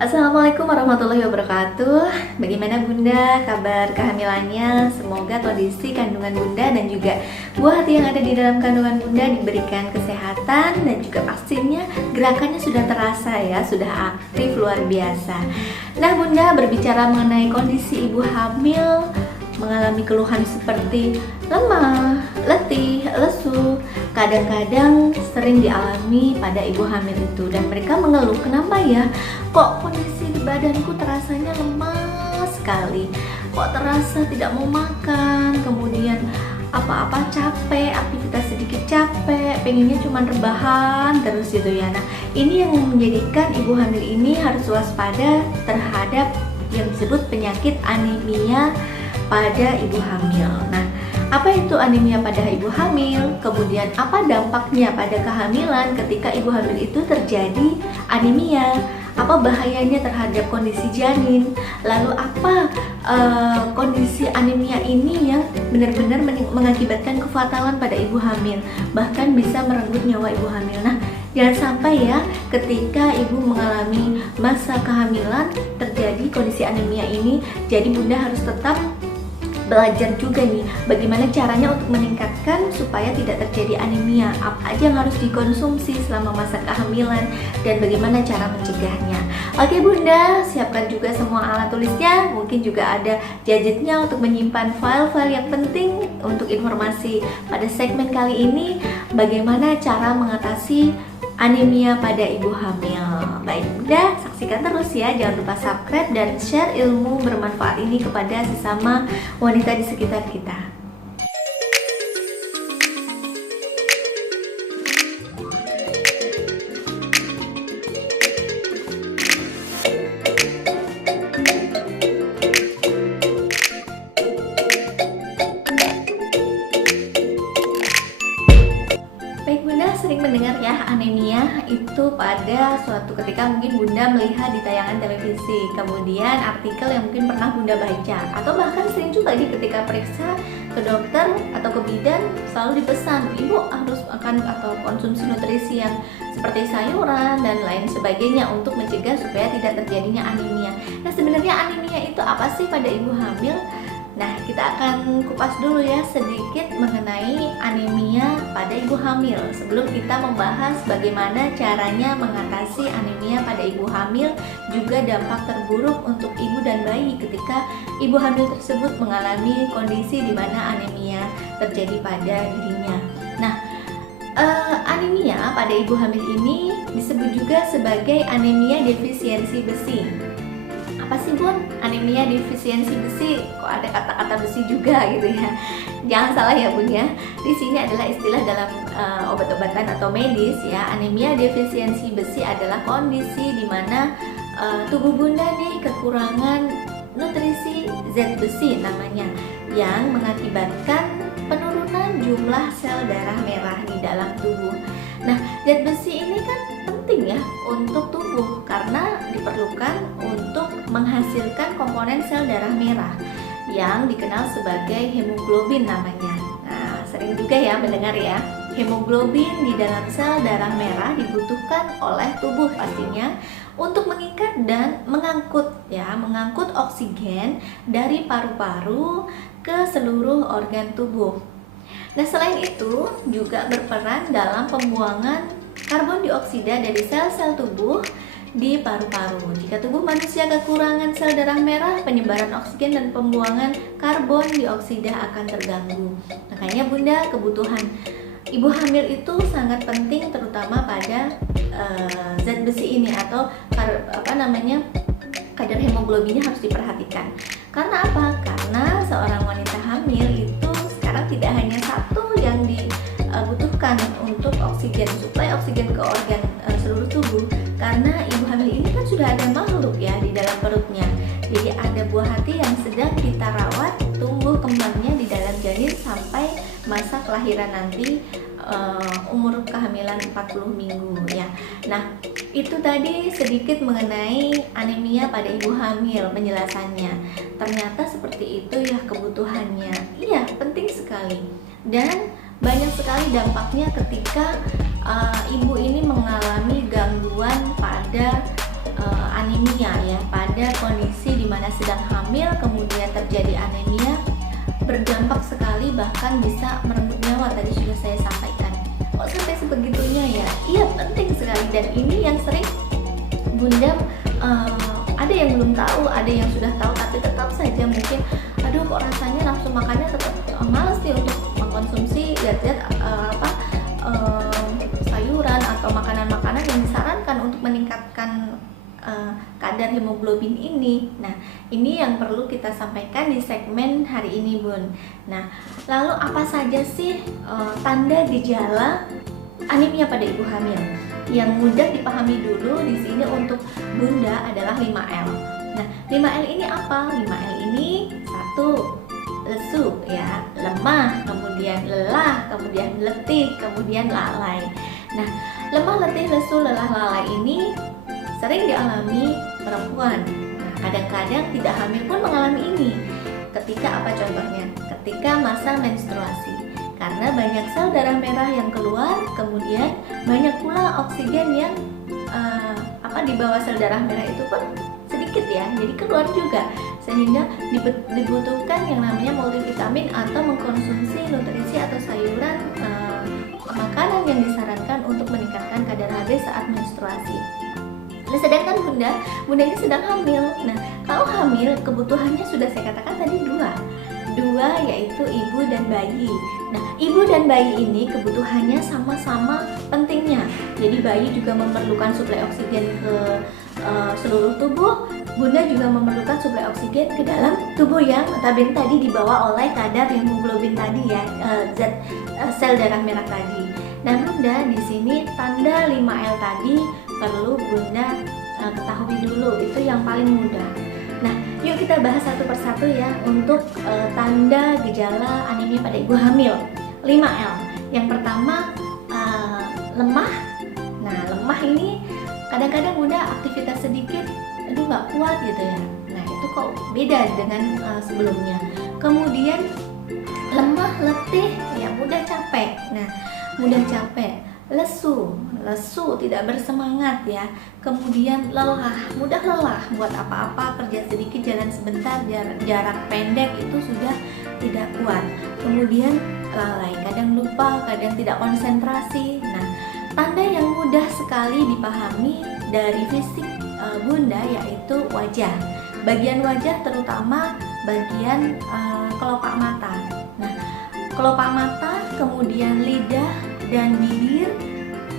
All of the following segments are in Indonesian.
Assalamualaikum warahmatullahi wabarakatuh. Bagaimana Bunda kabar kehamilannya? Semoga kondisi kandungan Bunda dan juga buah hati yang ada di dalam kandungan Bunda diberikan kesehatan dan juga pastinya gerakannya sudah terasa ya, sudah aktif luar biasa. Nah Bunda, berbicara mengenai kondisi ibu hamil mengalami keluhan seperti lemah, letih, lesu, kadang-kadang sering dialami pada ibu hamil itu, dan mereka mengeluh, kenapa ya kok kondisi di badanku terasanya lemah sekali, kok terasa tidak mau makan, kemudian apa-apa capek, aktivitas sedikit capek, pengennya cuma rebahan terus gitu ya. Nah ini yang menjadikan ibu hamil ini harus waspada terhadap yang disebut penyakit anemia pada ibu hamil. Nah, apa itu anemia pada ibu hamil? Kemudian apa dampaknya pada kehamilan ketika ibu hamil itu terjadi anemia? Apa bahayanya terhadap kondisi janin? Lalu apa kondisi anemia ini yang benar-benar mengakibatkan kefatalan pada ibu hamil, bahkan bisa merenggut nyawa ibu hamil. Nah, jangan sampai ya ketika ibu mengalami masa kehamilan terjadi kondisi anemia ini. Jadi Bunda harus tetap belajar juga nih bagaimana caranya untuk meningkatkan supaya tidak terjadi anemia, apa aja yang harus dikonsumsi selama masa kehamilan, dan bagaimana cara mencegahnya. Oke Bunda, siapkan juga semua alat tulisnya, mungkin juga ada gadgetnya untuk menyimpan file-file yang penting untuk informasi pada segmen kali ini, bagaimana cara mengatasi anemia pada ibu hamil. Baik Bunda, saksikan terus ya, jangan lupa subscribe dan share ilmu bermanfaat ini kepada sesama wanita di sekitar kita. Baik Bunda, sering mendengar ya anemia itu pada suatu ketika mungkin Bunda melihat di tayangan televisi, kemudian artikel yang mungkin pernah Bunda baca, atau bahkan sering juga nih ketika periksa ke dokter atau ke bidan selalu dipesan ibu harus makan atau konsumsi nutrisi yang seperti sayuran dan lain sebagainya untuk mencegah supaya tidak terjadinya anemia. Nah sebenarnya anemia itu apa sih pada ibu hamil? Nah, kita akan kupas dulu ya sedikit mengenai anemia pada ibu hamil sebelum kita membahas bagaimana caranya mengatasi anemia pada ibu hamil, juga dampak terburuk untuk ibu dan bayi ketika ibu hamil tersebut mengalami kondisi di mana anemia terjadi pada dirinya. Nah, anemia pada ibu hamil ini disebut juga sebagai anemia defisiensi besi. Apa sih Bun? Anemia defisiensi besi? Kok ada kata-kata besi juga gitu ya? Jangan salah ya Bun ya. Di sini adalah istilah dalam obat-obatan atau medis ya. Anemia defisiensi besi adalah kondisi di mana tubuh Bunda nih kekurangan nutrisi zat besi namanya, yang mengakibatkan penurunan jumlah sel darah merah di dalam tubuh. Nah, zat besi ini kan penting ya untuk tubuh karena diperlukan untuk menghasilkan komponen sel darah merah yang dikenal sebagai hemoglobin namanya. Nah, sering juga ya mendengar ya, hemoglobin di dalam sel darah merah dibutuhkan oleh tubuh pastinya untuk mengikat dan mengangkut oksigen dari paru-paru ke seluruh organ tubuh. Nah, selain itu juga berperan dalam pembuangan karbon dioksida dari sel-sel tubuh di paru-paru. Jika tubuh manusia kekurangan sel darah merah, penyebaran oksigen dan pembuangan karbon dioksida akan terganggu. Makanya Bunda, kebutuhan ibu hamil itu sangat penting, terutama pada zat besi ini atau kadar hemoglobinnya harus diperhatikan. Karena apa? Karena seorang wanita hamil itu sekarang tidak hanya satu yang dibutuhkan untuk oksigen, suplai oksigen ke organ seluruh tubuh, karena ibu hamil ini kan sudah ada makhluk ya di dalam perutnya. Jadi ada buah hati yang sedang kita rawat tumbuh kembangnya di dalam janin sampai masa kelahiran nanti, umur kehamilan 40 minggu ya. Nah, itu tadi sedikit mengenai anemia pada ibu hamil penjelasannya. Ternyata seperti itu ya kebutuhannya. Iya, penting sekali. Dan banyak sekali dampaknya ketika ibu ini mengalami gangguan pada anemia anemia ya. Pada kondisi di mana sedang hamil kemudian terjadi anemia, berdampak sekali, bahkan bisa merenggut nyawa, tadi sudah saya sampaikan. Kok sampai sebegitunya ya? Iya, penting sekali, dan ini yang sering Bunda ada yang belum tahu, ada yang sudah tahu, tapi tetap saja mungkin aduh kok rasanya nafsu makannya tetap malas nih untuk mengkonsumsi zat-zat sayuran atau makanan-makanan yang disarankan untuk meningkatkan kadar hemoglobin ini. Nah, ini yang perlu kita sampaikan di segmen hari ini, Bun. Nah, lalu apa saja sih tanda gejala anemia pada ibu hamil? Yang mudah dipahami dulu di sini untuk Bunda adalah 5L. Nah, 5L ini apa? 5L ini 1. Lesu ya, lemah, kemudian lelah, kemudian letih, kemudian lalai. Nah, lemah, letih, lesu, lelah, lalai ini sering dialami perempuan. Nah, kadang-kadang tidak hamil pun mengalami ini. Ketika apa contohnya? Ketika masa menstruasi. Karena banyak sel darah merah yang keluar, kemudian banyak pula oksigen yang di bawah sel darah merah itu pun sedikit ya, jadi keluar juga, sehingga dibutuhkan yang namanya multivitamin atau mengkonsumsi nutrisi atau sayuran makanan yang disarankan untuk meningkatkan kadar HB saat menstruasi. Nah, sedangkan Bunda ini sedang hamil. Nah, kalau hamil kebutuhannya sudah saya katakan tadi dua, yaitu ibu dan bayi. Nah, ibu dan bayi ini kebutuhannya sama-sama pentingnya. Jadi bayi juga memerlukan suplai oksigen ke seluruh tubuh. Bunda juga memerlukan suplai oksigen ke dalam tubuh yang notabene tadi dibawa oleh kadar hemoglobin tadi ya, zat sel darah merah tadi. Nah, Bunda di sini tanda 5L tadi perlu Bunda ketahui dulu, itu yang paling mudah. Nah, yuk kita bahas satu persatu ya untuk tanda gejala anemia pada ibu hamil. 5L. Yang pertama lemah. Nah, lemah ini kadang-kadang Bunda aktivitas sedikit, aduh nggak kuat gitu ya. Nah, itu kok beda dengan sebelumnya. Kemudian lemah, letih, ya mudah capek. Nah, mudah capek. Lesu, tidak bersemangat ya. Kemudian lelah, mudah lelah, buat apa-apa, kerja sedikit, jalan sebentar, jarak pendek itu sudah tidak kuat. Kemudian lalai, kadang lupa, kadang tidak konsentrasi. Nah, tanda yang mudah sekali dipahami dari fisik Bunda yaitu wajah. Bagian wajah terutama bagian kelopak mata. Nah, kelopak mata, kemudian lidah dan bibir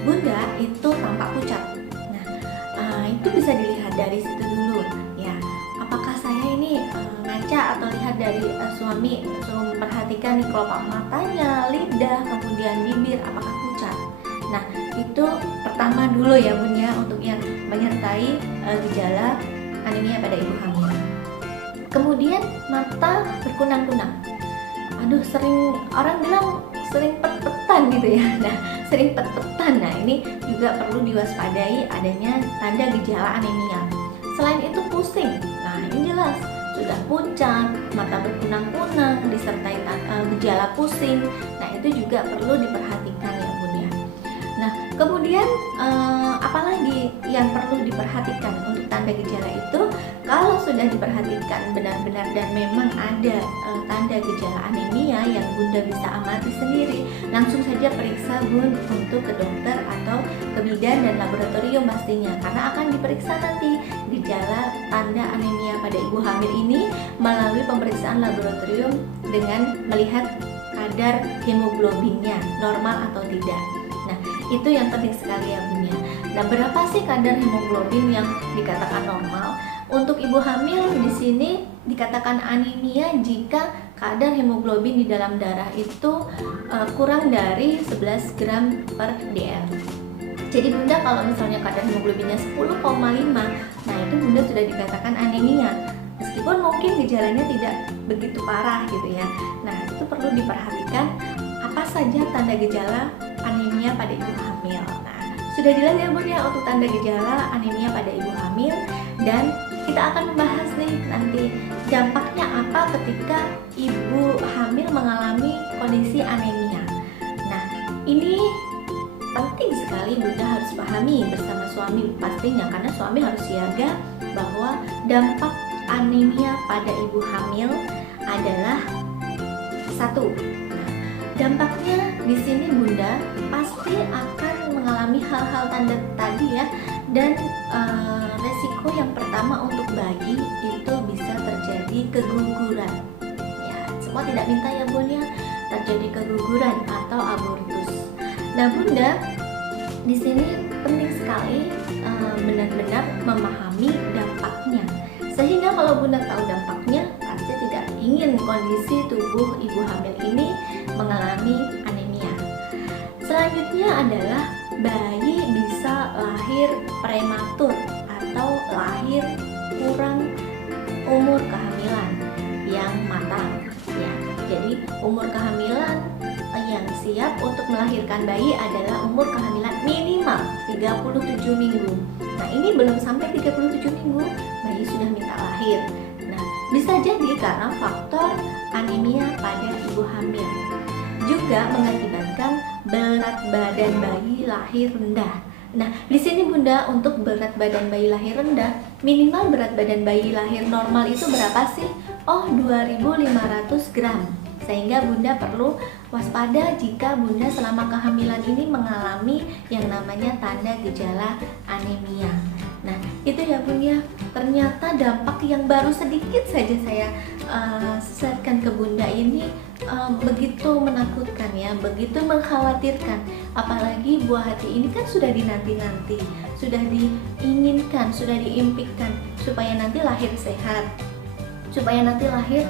Bunda itu tampak pucat. Nah, itu bisa dilihat dari situ dulu ya. Apakah saya ini ngaca atau lihat dari suami memperhatikan nih kelopak matanya, lidah, kemudian bibir apakah pucat. Nah, itu pertama dulu ya Bun ya, untuk yang menyertai gejala anemia pada ibu hamil. Kemudian mata berkunang-kunang. Aduh, orang bilang sering pet-petan gitu ya. Nah, sering pet-petan. Nah, ini juga perlu diwaspadai adanya tanda gejala anemia. Selain itu pusing. Nah, ini jelas sudah pucat, mata berkunang-kunang, disertai gejala pusing. Nah, itu juga perlu diperhatikan ya Bun ya. Nah, kemudian apalagi yang perlu diperhatikan untuk tanda gejala itu? Kalau sudah diperhatikan benar-benar dan memang ada tanda gejala anemia yang Bunda bisa amati sendiri, langsung saja periksa Bun untuk ke dokter atau ke bidan dan laboratorium pastinya, karena akan diperiksa nanti gejala tanda anemia pada ibu hamil ini melalui pemeriksaan laboratorium dengan melihat kadar hemoglobinnya normal atau tidak. Nah, itu yang penting sekali ya Bun ya. Nah, berapa sih kadar hemoglobin yang dikatakan normal? Untuk ibu hamil di sini dikatakan anemia jika kadar hemoglobin di dalam darah itu kurang dari 11 gram per dl. Jadi Bunda kalau misalnya kadar hemoglobinnya 10,5, nah itu Bunda sudah dikatakan anemia. Meskipun mungkin gejalanya tidak begitu parah gitu ya. Nah, itu perlu diperhatikan apa saja tanda gejala anemia pada ibu hamil. Nah, sudah jelas ya Bun ya untuk tanda gejala anemia pada ibu hamil, dan kita akan membahas nih nanti dampaknya apa ketika ibu hamil mengalami kondisi anemia. Nah, ini penting sekali Bunda harus pahami bersama suami pastinya, karena suami harus siaga bahwa dampak anemia pada ibu hamil adalah satu. Dampaknya di sini Bunda pasti akan mengalami hal-hal tanda tadi ya, dan resiko yang pertama untuk bayi itu bisa terjadi keguguran. Ya, semua tidak minta ya Bun ya, terjadi keguguran atau abortus. Nah Bunda, di sini penting sekali benar-benar memahami dampaknya, sehingga kalau Bunda tahu dampaknya, pasti tidak ingin kondisi tubuh ibu hamil ini mengalami anemia. Selanjutnya adalah bayi bisa lahir prematur atau lahir kurang umur kehamilan yang matang ya. Jadi umur kehamilan yang siap untuk melahirkan bayi adalah umur kehamilan minimal 37 minggu. Nah, ini belum sampai 37 minggu, bayi sudah minta lahir. Nah, bisa jadi karena faktor anemia pada ibu hamil. Juga mengakibatkan berat badan bayi lahir rendah. Nah, di sini Bunda, untuk berat badan bayi lahir rendah, minimal berat badan bayi lahir normal itu berapa sih? Oh, 2.500 gram. Sehingga Bunda perlu waspada jika Bunda selama kehamilan ini mengalami yang namanya tanda gejala anemia. Nah, itu ya Bun ya, ternyata dampak yang baru sedikit saja saya sharekan ke Bunda ini begitu menakutkan ya, begitu mengkhawatirkan. Apalagi buah hati ini kan sudah dinanti-nanti, sudah diinginkan, sudah diimpikan supaya nanti lahir sehat, supaya nanti lahir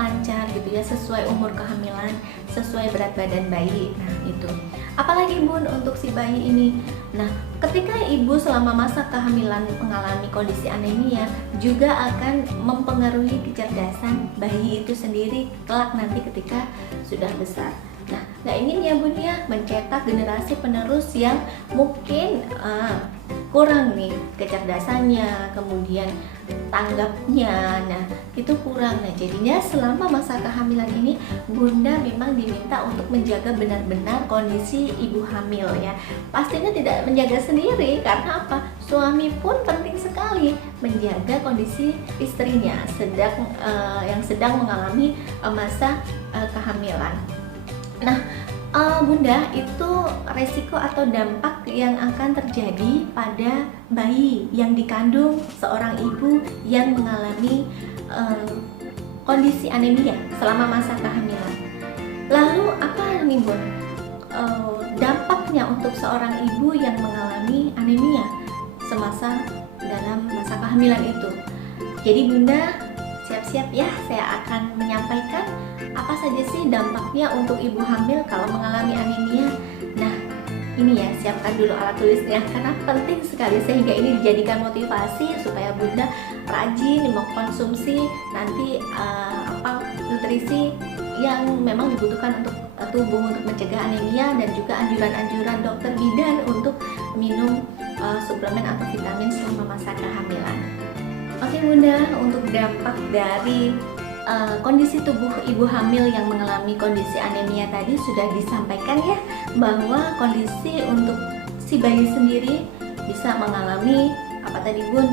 lancar gitu ya, sesuai umur kehamilan, sesuai berat badan bayi. Nah itu, apalagi Bun untuk si bayi ini. Nah, ketika ibu selama masa kehamilan mengalami kondisi anemia, juga akan mempengaruhi kecerdasan bayi itu sendiri kelak nanti ketika sudah besar. Nah, nggak ingin ya Bun ya mencetak generasi penerus yang mungkin kurang nih kecerdasannya, kemudian tanggapnya, nah itu kurang. Nah jadinya selama masa kehamilan ini Bunda memang diminta untuk menjaga benar-benar kondisi ibu hamil ya. Pastinya tidak menjaga sendiri, karena apa? Suami pun penting sekali menjaga kondisi istrinya yang sedang mengalami masa kehamilan. Nah Bunda, itu resiko atau dampak yang akan terjadi pada bayi yang dikandung seorang ibu yang mengalami kondisi anemia selama masa kehamilan. Lalu apa nih Bun dampaknya untuk seorang ibu yang mengalami anemia semasa dalam masa kehamilan itu? Jadi Bunda siap-siap ya, saya akan menyampaikan apa saja sih dampaknya untuk ibu hamil kalau mengalami anemia. Nah ini ya, siapkan dulu alat tulisnya karena penting sekali, sehingga ini dijadikan motivasi supaya Bunda rajin mengkonsumsi nanti nutrisi yang memang dibutuhkan untuk tubuh untuk mencegah anemia, dan juga anjuran-anjuran dokter bidan untuk minum suplemen atau vitamin selama masa kehamilan. Oke Bunda, untuk dampak dari kondisi tubuh ibu hamil yang mengalami kondisi anemia tadi sudah disampaikan ya, bahwa kondisi untuk si bayi sendiri bisa mengalami apa tadi Bun,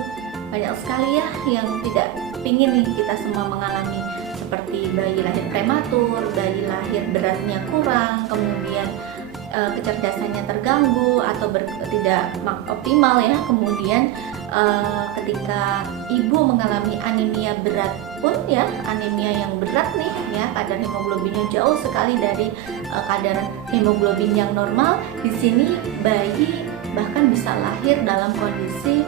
banyak sekali ya yang tidak pingin nih kita semua mengalami, seperti bayi lahir prematur, bayi lahir beratnya kurang, kemudian kecerdasannya terganggu atau tidak optimal ya, kemudian ketika ibu mengalami anemia berat pun ya, anemia yang berat nih ya, kadar hemoglobinnya jauh sekali dari kadar hemoglobin yang normal, di sini bayi bahkan bisa lahir dalam kondisi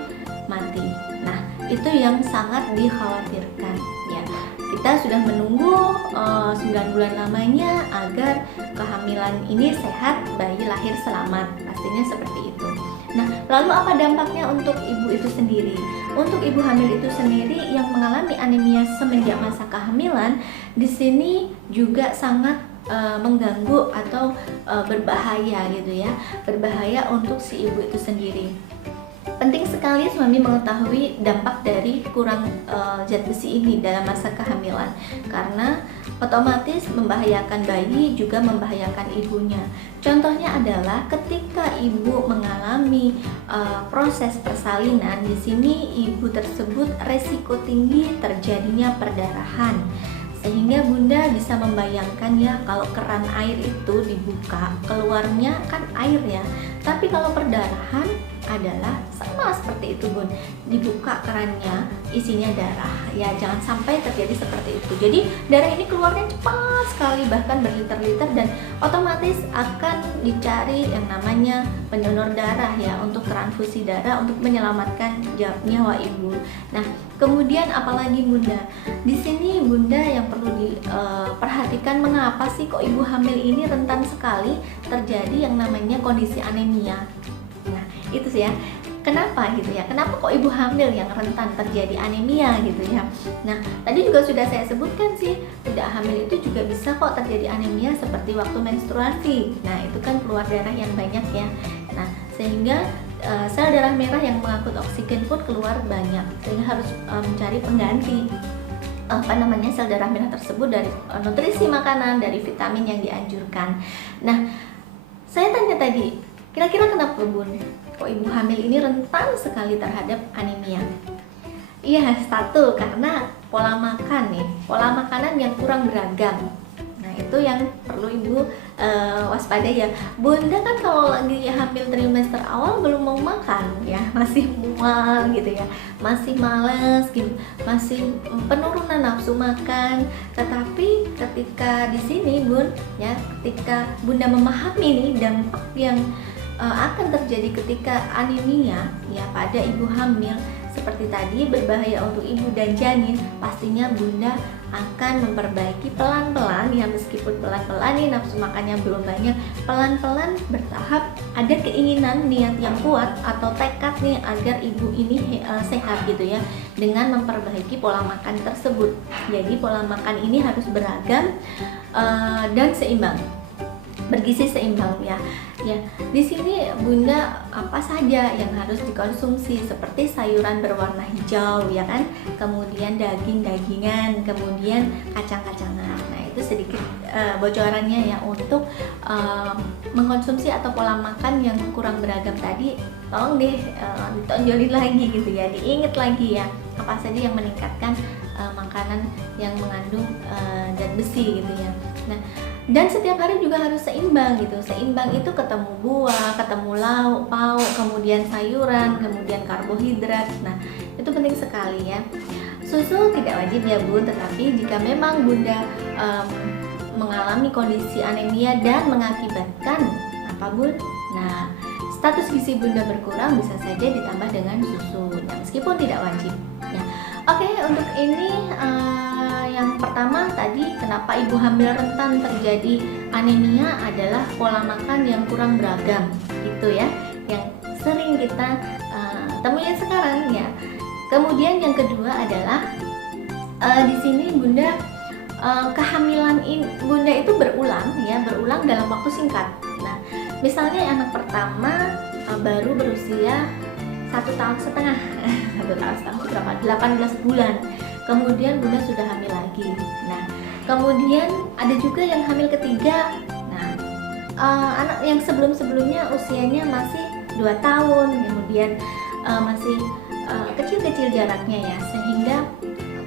mati. Nah itu yang sangat dikhawatirkan ya. Kita sudah menunggu 9 bulan lamanya agar kehamilan ini sehat, bayi lahir selamat, pastinya seperti itu. Nah, lalu apa dampaknya untuk ibu itu sendiri? Untuk ibu hamil itu sendiri yang mengalami anemia semenjak masa kehamilan, di sini juga sangat mengganggu atau berbahaya gitu ya, berbahaya untuk si ibu itu sendiri. Penting sekali suami mengetahui dampak dari kurang zat besi ini dalam masa kehamilan, karena otomatis membahayakan bayi juga membahayakan ibunya. Contohnya adalah ketika ibu mengalami proses persalinan, di sini ibu tersebut resiko tinggi terjadinya perdarahan. Sehingga bunda bisa membayangkan ya, kalau keran air itu dibuka, keluarnya kan air ya. Tapi kalau perdarahan adalah sama seperti itu bun, dibuka kerannya isinya darah ya, jangan sampai terjadi seperti itu. Jadi darah ini keluarnya cepat sekali, bahkan berliter-liter, dan otomatis akan dicari yang namanya pendonor darah ya, untuk transfusi darah untuk menyelamatkan nyawa ibu. Nah kemudian apalagi bunda, di sini bunda yang perlu diperhatikan, mengapa sih kok ibu hamil ini rentan sekali terjadi yang namanya kondisi anemia. Nah itu sih ya, kenapa gitu ya, kenapa kok ibu hamil yang rentan terjadi anemia gitu ya. Nah tadi juga sudah saya sebutkan sih, tidak hamil itu juga bisa kok terjadi anemia seperti waktu menstruasi. Nah itu kan keluar darah yang banyak ya. Nah sehingga sel darah merah yang mengangkut oksigen pun keluar banyak, sehingga harus mencari pengganti sel darah merah tersebut dari nutrisi makanan, dari vitamin yang dianjurkan. Nah saya tanya tadi, kira-kira kenapa bun kok ibu hamil ini rentan sekali terhadap anemia? Iya, satu karena pola makan nih, pola makanan yang kurang beragam. Nah itu yang perlu ibu waspadai ya. Bunda kan kalau lagi hamil trimester awal belum mau makan ya, masih mual gitu ya, masih males gitu, masih penurunan nafsu makan. Tetapi ketika di sini bun ya, ketika bunda memahami nih dampak yang akan terjadi ketika anemia ya pada ibu hamil, seperti tadi berbahaya untuk ibu dan janin, pastinya bunda akan memperbaiki pelan-pelan ya, meskipun pelan-pelan nih nafsu makannya belum banyak, pelan-pelan bertahap, ada keinginan niat yang kuat atau tekad nih agar ibu ini sehat gitu ya, dengan memperbaiki pola makan tersebut. Jadi pola makan ini harus beragam dan seimbang, bergizi seimbang ya. Ya, di sini bunda apa saja yang harus dikonsumsi, seperti sayuran berwarna hijau ya kan, kemudian daging-dagingan, kemudian kacang-kacangan. Nah itu sedikit bocorannya ya untuk mengkonsumsi atau pola makan yang kurang beragam tadi. Tolong deh ditonjolin lagi gitu ya, diingat lagi ya apa saja yang meningkatkan makanan yang mengandung zat besi gitu ya. Nah dan setiap hari juga harus seimbang gitu. Seimbang itu ketemu buah, ketemu lauk pauk, kemudian sayuran, kemudian karbohidrat. Nah itu penting sekali ya. Susu tidak wajib ya bun, tetapi jika memang bunda mengalami kondisi anemia dan mengakibatkan apa bun? Nah status gizi bunda berkurang, bisa saja ditambah dengan susu. Nah meskipun tidak wajib ya. Oke, untuk ini yang pertama tadi, kenapa ibu hamil rentan terjadi anemia adalah pola makan yang kurang beragam gitu ya, yang sering kita temuin sekarang ya. Kemudian yang kedua adalah di sini bunda kehamilan bunda itu berulang ya, berulang dalam waktu singkat. Nah misalnya anak pertama baru berusia 1,5 tahun, 1,5 tahun berapa? 18 bulan. Kemudian bunda sudah hamil lagi. Nah, kemudian ada juga yang hamil ketiga. Nah, anak yang sebelum-sebelumnya usianya masih 2 tahun, kemudian masih kecil-kecil jaraknya ya, sehingga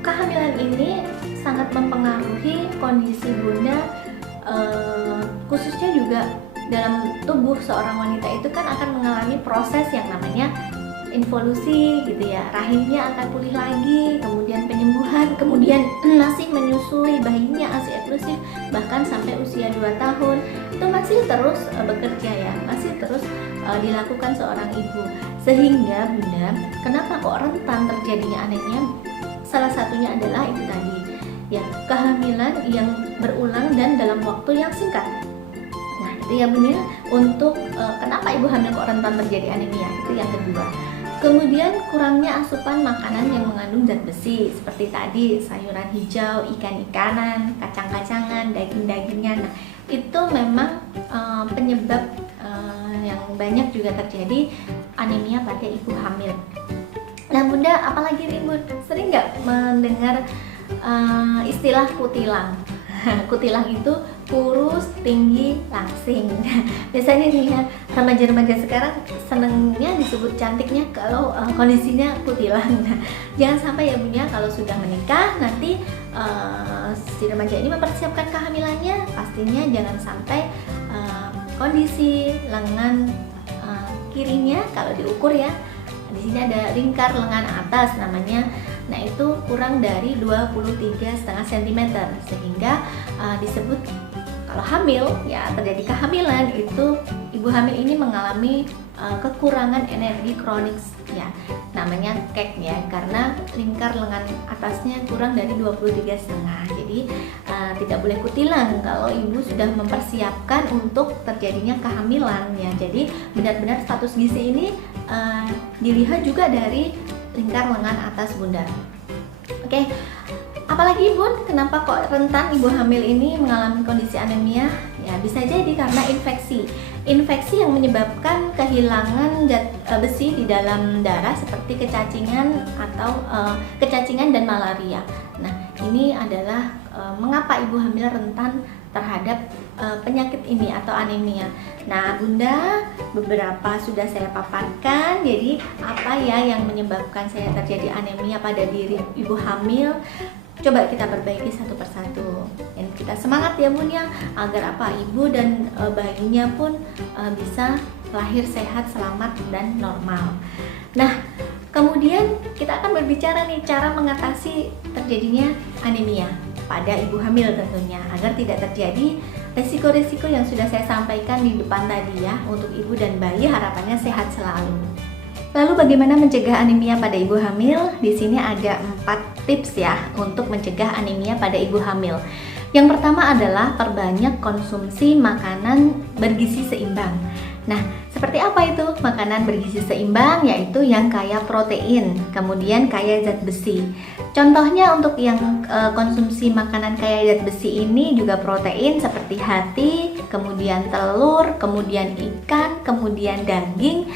kehamilan ini sangat mempengaruhi kondisi bunda, khususnya juga dalam tubuh seorang wanita itu kan akan mengalami proses yang namanya involusi gitu ya, rahimnya akan pulih lagi, kemudian penyembuhan, kemudian masih menyusui, bayinya ASI eksklusif, bahkan sampai usia 2 tahun itu masih terus bekerja ya, masih terus dilakukan seorang ibu. Sehingga bunda, kenapa kok rentan terjadinya anemia? Salah satunya adalah itu tadi ya, kehamilan yang berulang dan dalam waktu yang singkat. Nah itu ya bunda, untuk kenapa ibu hamil kok rentan terjadi anemia, itu yang kedua. Kemudian kurangnya asupan makanan yang mengandung zat besi, seperti tadi sayuran hijau, ikan-ikanan, kacang-kacangan, daging-dagingan. Nah, itu memang penyebab yang banyak juga terjadi anemia pada ibu hamil. Nah bunda, apalagi nih bun, sering nggak mendengar istilah kutilang? Kutilang itu kurus, tinggi, langsing. Biasanya nih ya, remaja-remaja sekarang senengnya disebut cantiknya kalau kondisinya kutilang. Nah, jangan sampai ya Bunda, kalau sudah menikah nanti si remaja ini mempersiapkan kehamilannya, pastinya jangan sampai kondisi lengan kirinya kalau diukur ya, di sini ada lingkar lengan atas namanya. Nah, itu kurang dari 23,5 cm, sehingga disebut kalau hamil ya, terjadi kehamilan itu ibu hamil ini mengalami kekurangan energi kronik ya, namanya KEK ya, karena lingkar lengan atasnya kurang dari 23,5. Jadi tidak boleh kutilang kalau ibu sudah mempersiapkan untuk terjadinya kehamilan ya. Jadi benar-benar status gizi ini dilihat juga dari lingkar lengan atas Bunda. Oke, apalagi Bun, kenapa kok rentan ibu hamil ini mengalami kondisi anemia? Ya, bisa jadi karena infeksi yang menyebabkan kehilangan besi di dalam darah seperti kecacingan atau kecacingan dan malaria. Nah, ini adalah mengapa ibu hamil rentan terhadap penyakit ini atau anemia. Nah Bunda, beberapa sudah saya paparkan. Jadi apa ya yang menyebabkan saya terjadi anemia pada diri ibu hamil? Coba kita perbaiki satu persatu. Dan kita semangat ya Bun ya, agar apa, ibu dan bayinya pun bisa lahir sehat, selamat dan normal. Nah, kemudian kita akan berbicara nih cara mengatasi terjadinya anemia pada ibu hamil tentunya, agar tidak terjadi resiko-resiko yang sudah saya sampaikan di depan tadi ya. Untuk ibu dan bayi harapannya sehat selalu. Lalu bagaimana mencegah anemia pada ibu hamil? Di sini ada 4 tips ya untuk mencegah anemia pada ibu hamil. Yang pertama adalah perbanyak konsumsi makanan bergizi seimbang. Nah, seperti apa itu makanan bergizi seimbang? Yaitu yang kaya protein, kemudian kaya zat besi. Contohnya untuk yang konsumsi makanan kaya zat besi ini juga protein seperti hati, kemudian telur, kemudian ikan, kemudian daging,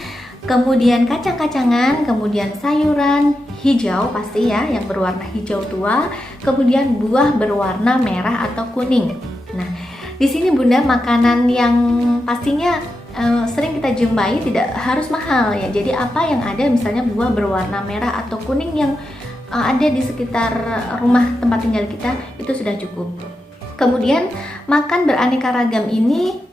kemudian kacang-kacangan, kemudian sayuran hijau pasti ya, yang berwarna hijau tua, kemudian buah berwarna merah atau kuning. Nah, di sini Bunda, makanan yang pastinya sering kita jumpai tidak harus mahal ya. Jadi apa yang ada, misalnya buah berwarna merah atau kuning yang ada di sekitar rumah tempat tinggal kita, itu sudah cukup. Kemudian makan beraneka ragam ini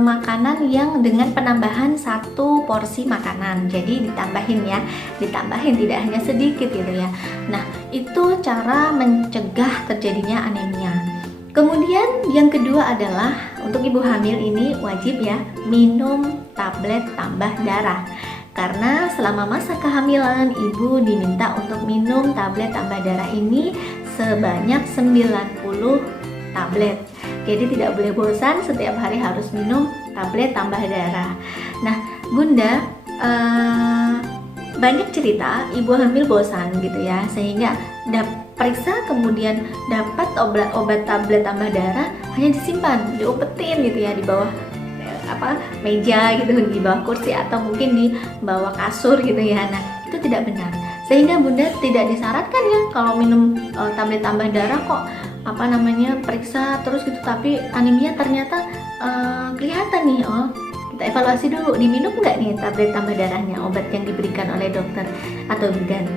makanan yang dengan penambahan 1 porsi makanan. Jadi ditambahin tidak hanya sedikit gitu ya. Nah, itu cara mencegah terjadinya anemia. Kemudian yang kedua adalah untuk ibu hamil ini wajib ya minum tablet tambah darah. Karena selama masa kehamilan ibu diminta untuk minum tablet tambah darah ini sebanyak 90 tablet. Jadi tidak boleh bosan, setiap hari harus minum tablet tambah darah. Nah Bunda, banyak cerita ibu hamil bosan gitu ya, sehingga periksa kemudian dapat obat tablet tambah darah hanya disimpan, diumpetin gitu ya di bawah meja gitu, di bawah kursi atau mungkin di bawah kasur gitu ya. Nah, itu tidak benar. Sehingga Bunda tidak disyaratkan ya kalau minum tablet tambah darah kok periksa terus gitu, tapi anemia ternyata kelihatan nih. Oh, kita evaluasi dulu, diminum nggak nih tablet tambah darahnya, obat yang diberikan oleh dokter atau bidan.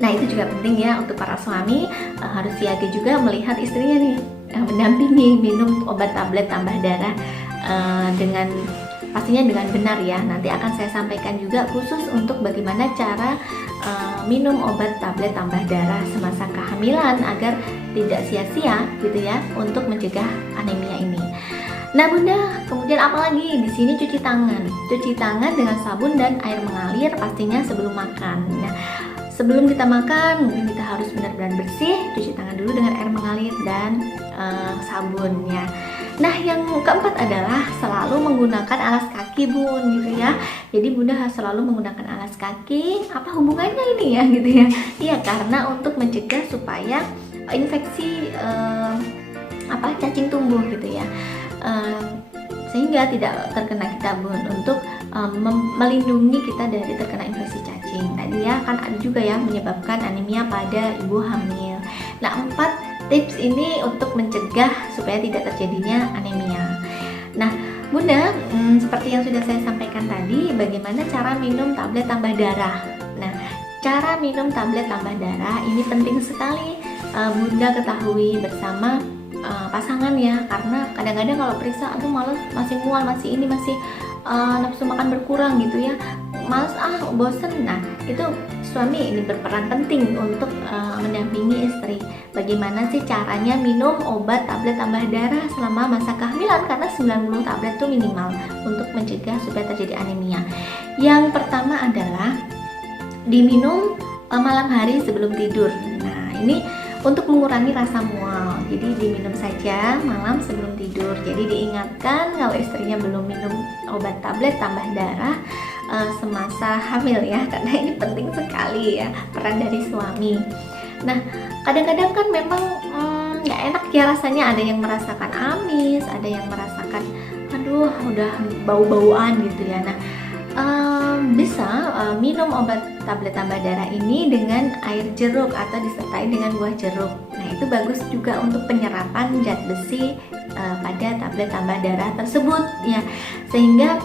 Nah, itu juga penting ya untuk para suami, harus siaga juga melihat istrinya nih mendampingi minum obat tablet tambah darah pastinya dengan benar ya. Nanti akan saya sampaikan juga khusus untuk bagaimana cara minum obat tablet tambah darah semasa kehamilan agar tidak sia-sia gitu ya untuk mencegah anemia ini. Nah Bunda, kemudian apalagi di sini cuci tangan dengan sabun dan air mengalir pastinya sebelum makan. Nah, sebelum kita makan mungkin kita harus benar-benar bersih, cuci tangan dulu dengan air mengalir dan sabunnya. Nah, yang keempat adalah selalu menggunakan alas kaki Bun gitu ya. Jadi Bunda harus selalu menggunakan alas kaki. Apa hubungannya ini ya gitu ya? Iya, karena untuk mencegah supaya infeksi cacing tumbuh gitu ya, sehingga tidak terkena kita Bun, untuk melindungi kita dari terkena infeksi cacing. Tadi ya kan ada juga ya menyebabkan anemia pada ibu hamil. Nah, 4 tips ini untuk mencegah supaya tidak terjadinya anemia. Nah, Bunda, seperti yang sudah saya sampaikan tadi, bagaimana cara minum tablet tambah darah. Nah, cara minum tablet tambah darah ini penting sekali Bunda ketahui bersama pasangan ya, karena kadang-kadang kalau periksa, aduh males, masih mual, masih ini, masih nafsu makan berkurang gitu ya, males bosen. Nah, itu suami ini berperan penting untuk mendampingi istri. Bagaimana sih caranya minum obat tablet tambah darah selama masa kehamilan, karena 90 tablet itu minimal untuk mencegah supaya terjadi anemia. Yang pertama adalah diminum malam hari sebelum tidur. Nah, ini untuk mengurangi rasa mual, jadi diminum saja malam sebelum tidur. Jadi diingatkan kalau istrinya belum minum obat tablet tambah darah semasa hamil ya, karena ini penting sekali ya peran dari suami. Nah, kadang-kadang kan memang nggak enak ya rasanya, ada yang merasakan amis, ada yang merasakan aduh udah bau-bauan gitu ya. Nah, bisa minum obat tablet tambah darah ini dengan air jeruk atau disertai dengan buah jeruk. Nah, itu bagus juga untuk penyerapan zat besi pada tablet tambah darah tersebut ya, sehingga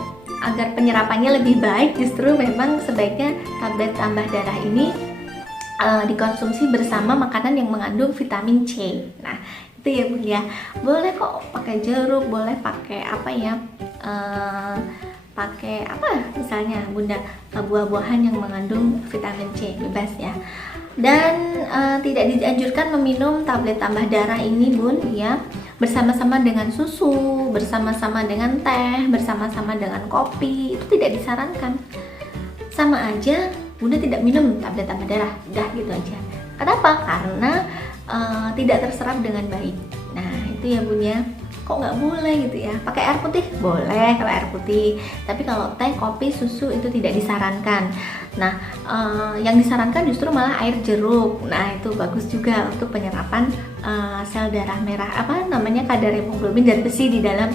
agar penyerapannya lebih baik justru memang sebaiknya tablet tambah darah ini dikonsumsi bersama makanan yang mengandung vitamin C. Nah, itu ya Bun ya, boleh kok pakai jeruk, boleh pakai apa ya, pakai apa misalnya Bunda, buah-buahan yang mengandung vitamin C, bebas ya. Dan tidak dianjurkan meminum tablet tambah darah ini Bun ya bersama-sama dengan susu, bersama-sama dengan teh, bersama-sama dengan kopi, itu tidak disarankan. Sama aja Bunda tidak minum tablet tambah darah, udah gitu aja. Kenapa? Karena tidak terserap dengan baik. Nah, itu ya Bun ya. Kok nggak boleh gitu ya? Pakai air putih boleh kalau air putih, tapi kalau teh, kopi, susu itu tidak disarankan. Nah, yang disarankan justru malah air jeruk. Nah, itu bagus juga untuk penyerapan sel darah merah, apa namanya, kadar hemoglobin dan besi di dalam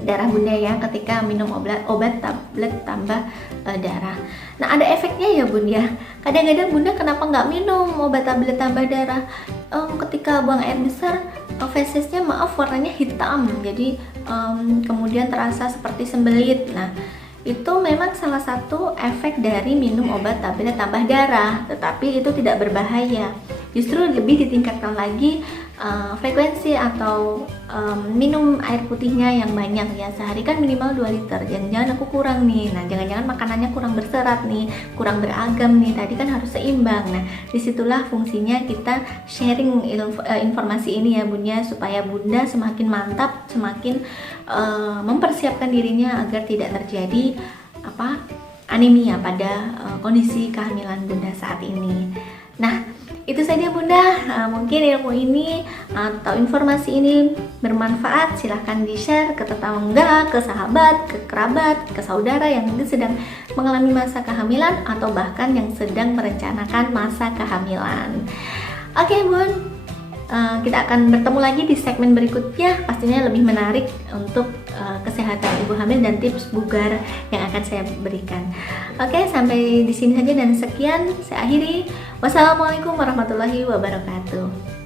darah Bunda ya ketika minum obat tablet tambah darah. Nah, ada efeknya ya Bun ya. Kadang-kadang Bunda kenapa nggak minum obat tablet tambah darah? Ketika buang air besar, fesesnya maaf warnanya hitam, jadi kemudian terasa seperti sembelit. Nah, itu memang salah satu efek dari minum obat tablet tambah darah, tetapi itu tidak berbahaya. Justru lebih ditingkatkan lagi frekuensi atau minum air putihnya yang banyak ya, sehari kan minimal 2 liter. Jangan-jangan aku kurang nih, nah jangan-jangan makanannya kurang berserat nih, kurang beragam nih, tadi kan harus seimbang. Nah, disitulah fungsinya kita sharing informasi ini ya Bun ya, supaya Bunda semakin mantap, semakin mempersiapkan dirinya agar tidak terjadi anemia pada kondisi kehamilan Bunda saat ini. Nah, itu saja Bunda, mungkin ilmu ini atau informasi ini bermanfaat. Silahkan di-share ke tetangga, ke sahabat, ke kerabat, ke saudara yang mungkin sedang mengalami masa kehamilan atau bahkan yang sedang merencanakan masa kehamilan. Oke Bun, kita akan bertemu lagi di segmen berikutnya, pastinya lebih menarik untuk kesehatan ibu hamil dan tips bugar yang akan saya berikan. Oke, sampai di sini saja dan sekian saya akhiri. Wassalamualaikum warahmatullahi wabarakatuh.